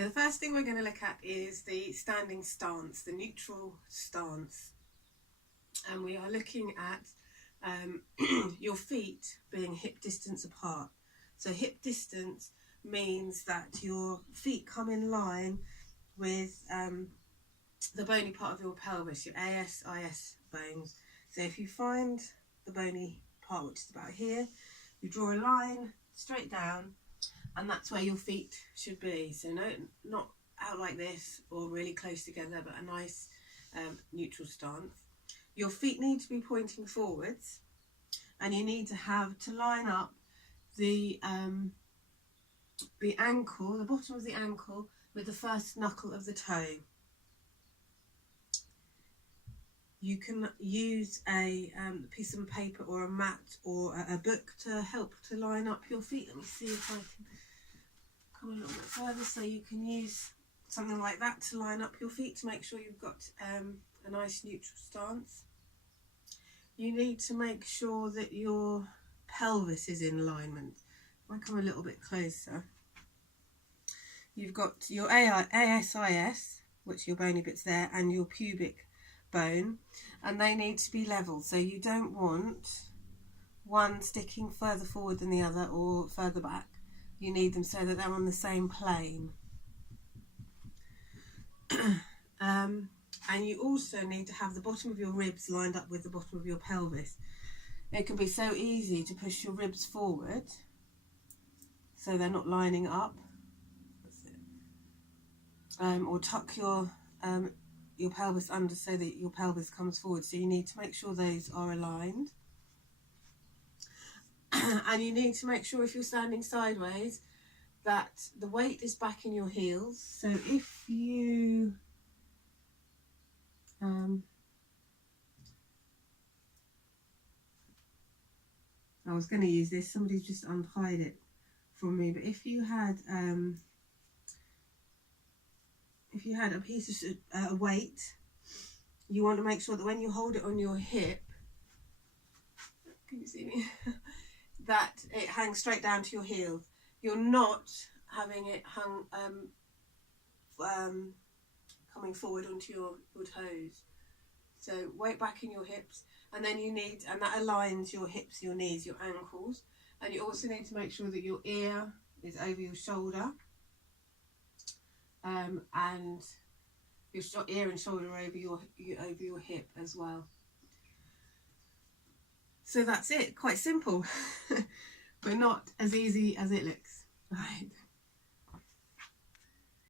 So the first thing we're going to look at is the standing stance, the neutral stance. And we are looking at your feet being hip distance apart. So hip distance means that your feet come in line with the bony part of your pelvis, your AS-IS bones. So if you find the bony part, which is about here, you draw a line straight down, and that's where your feet should be. So no, not out like this or really close together, but a nice neutral stance. Your feet need to be pointing forwards, and you need to have to line up the ankle, the bottom of the ankle, with the first knuckle of the toe. You can use a piece of paper or a mat or a book to help to line up your feet. Let me see if I can come a little bit further. So you can use something like that to line up your feet to make sure you've got a nice neutral stance. You need to make sure that your pelvis is in alignment. If I come a little bit closer, you've got your ASIS, which are your bony bits there, and your pubic bone, and they need to be level. So you don't want one sticking further forward than the other or further back. You need them so that they're on the same plane. And you also need to have the bottom of your ribs lined up with the bottom of your pelvis. It can be so easy to push your ribs forward so they're not lining up, or tuck your pelvis under so that your pelvis comes forward. So you need to make sure those are aligned. And you need to make sure, if you're standing sideways, that the weight is back in your heels. So if you I was going to use this, somebody's just untied it from me, but if you had a piece of weight, you want to make sure that when you hold it on your hip, can you see me? That it hangs straight down to your heels. You're not having it hung coming forward onto your toes. So weight back in your hips, and then and that aligns your hips, your knees, your ankles. And you also need to make sure that your ear is over your shoulder, and your ear and shoulder over your hip as well. So that's it, quite simple, but not as easy as it looks. Right.